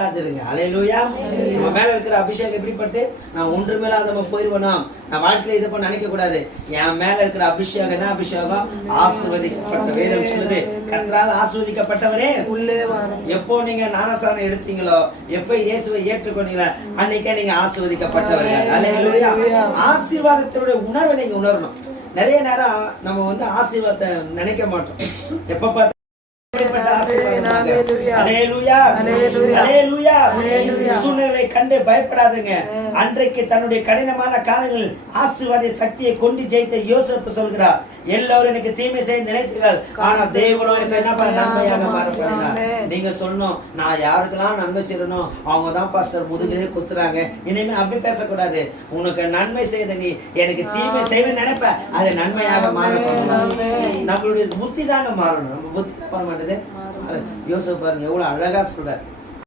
நம்ம மேல இருக்கிற அபிஷேகம் எப்படிப்பட்டு நான் ஒன்று மேல நம்ம போயிருவனா, நான் வாழ்க்கையில இதை பண்ண நினைக்க கூடாது. என் மேல இருக்கிற அபிஷேகம் என்ன அபிஷேகம்? ஆசீர்வதிக்கப்பட்ட. வேதம் சொல்லுது, கர்த்தரால் ஆசீர்வதிக்கப்பட்டவரே உள்ளே வாரும். எப்போ நீங்க ஞானஸ்நானம் எடுத்தீங்களோ, எப்போ இயேசுவை ஏற்றுக்கொண்டீங்களோ, அன்னைக்கே நீங்க ஆசீர்வதிக்கப்பட்டவர்கள். அல்லேலூயா. ஆசீர்வாதத்தினுடைய உணர்வை நீங்க உணரணும். நிறைய நேரம் நம்ம ஆசீர்வாதத்தை நினைக்க மாட்டோம். எப்ப பார்த்தா சூழ்நிலை கண்டு பயப்படாதுங்க. அன்றைக்கு தன்னுடைய கடினமான காலங்களில் ஆசீர்வாத சக்தியை கொண்டு ஜெயித்த யோசேப்பு சொல்கிறார், எல்லாரும் எனக்கு தீமை செய்ய நினைத்தீர்கள், ஆனா தேவனோ எனக்கு என்ன பண்ண நன்மையாக மாறப்படினார். நீங்க சொல்லணும், நான் யாருக்கெல்லாம் நன்மை செய்யணும் அவங்க தான் பாஸ்டர் முதுகிலே குத்துறாங்க. இனிமே அப்படி பேசக்கூடாது. உனக்கு நன்மை செய்த நீ எனக்கு தீமை செய்வேன்னு நினைப்ப, அது நன்மையாக மாறப்படணும். நம்மளுடைய புத்தி தாங்க மாறணும். நம்ம புத்தி பண்ண மாட்டேது. யோசிச்சு பாருங்க, எவ்வளவு அழகா சொல்றாரு.